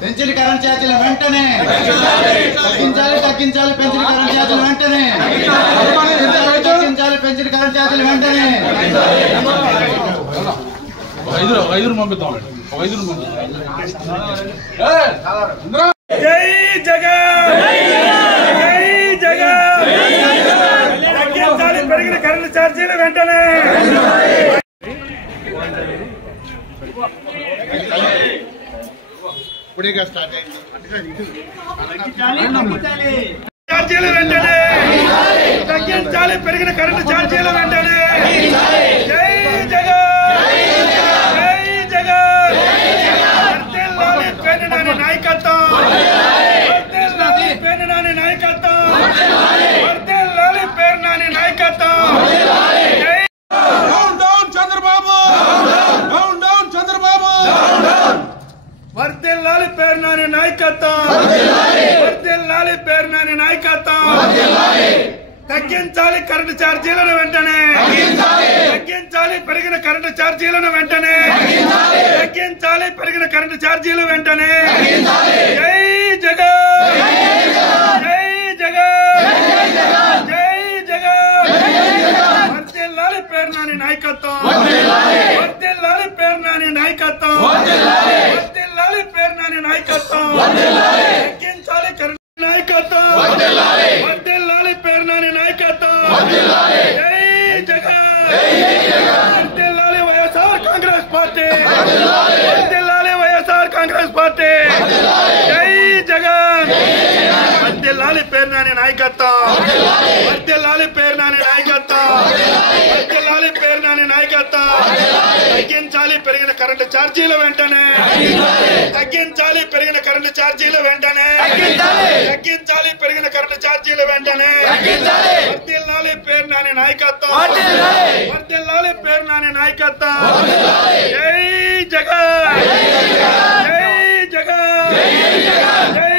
పెంచిన కరెంట్ ఛార్జీలు వెంటనే తగ్గించాలి పెంచిన కరెంట్ ఛార్జీలు వెంటనే తగ్గించాలి పెంచిన కరెంట్ ఛార్జీలు వెంటనే ఐదుగురు పంపిద్దాం జై జగన్ జై జగన్ తగ్గించాలి పెరిగిన కరెంట్ ఛార్జీలు వెంటనే ఛార్జీలు వెంటనే తగ్గించాలి పెరిగిన కరెంటు ఛార్జీలు వెంటనే జై జగన్ జై జగన్ వర్ధిల్లాలి పేర్నాని నాయకత్వం వర్ధిల్లాలి పేర్నాని నాయకత్వం వర్ధిల్లాలి పేర్నాని నాయకత్వం down down Chandrababu down down Chandrababu వర్ధిల్లాలి పేర్నాని నాయకత్వం వర్ధిల్లాలి పేర్నాని నాయకత్వం తగ్గించాలి కరెంటు ఛార్జీలను వెంటనే తగ్గించాలి పెరిగిన కరెంటు ఛార్జీలను వెంటనే తగ్గించాలి పెరిగిన కరెంటు ఛార్జీలు వెంటనే జై జగన్ జై జగన్ జై జగన్ వర్ధిల్లాలి పేర్నాని నాయకత్వం వర్ధిల్లాలి పేర్నాని నాయకత్వం వర్ధిల్లాలి పేర్నాని నాయకత్వం తగ్గించాలి కరెంటు నాయకత్వం వర్ధిల్లాలి పేర్నాని నాయకత్వం జై జగన్ వర్ధిల్లాలి వైఎస్ఆర్ కాంగ్రెస్ పార్టీ వర్ధిల్లాలి వైఎస్ఆర్ కాంగ్రెస్ పార్టీ జై జగన్ వర్ధిల్లాలి పేర్నాని నాయకత్వం వర్ధిల్లాలి పేర్నాని నాయకత్వం వర్ధిల్లాలి పేర్నాని నాయకత్వం తగ్గించాలి పెరిగిన కరెంటు ఛార్జీలు వెంటనే తగ్గించాలి పెరిగిన కరెంటు ఛార్జీలు వెంటనే తగ్గించాలి పెరిగిన కరెంటు ఛార్జీలు వెంటనే వర్ధిల్లాలి పేర్నాని నాయకత్వం వర్ధిల్లాలి పేర్నాని నాయకత్వం జై జగన్ జై జగన్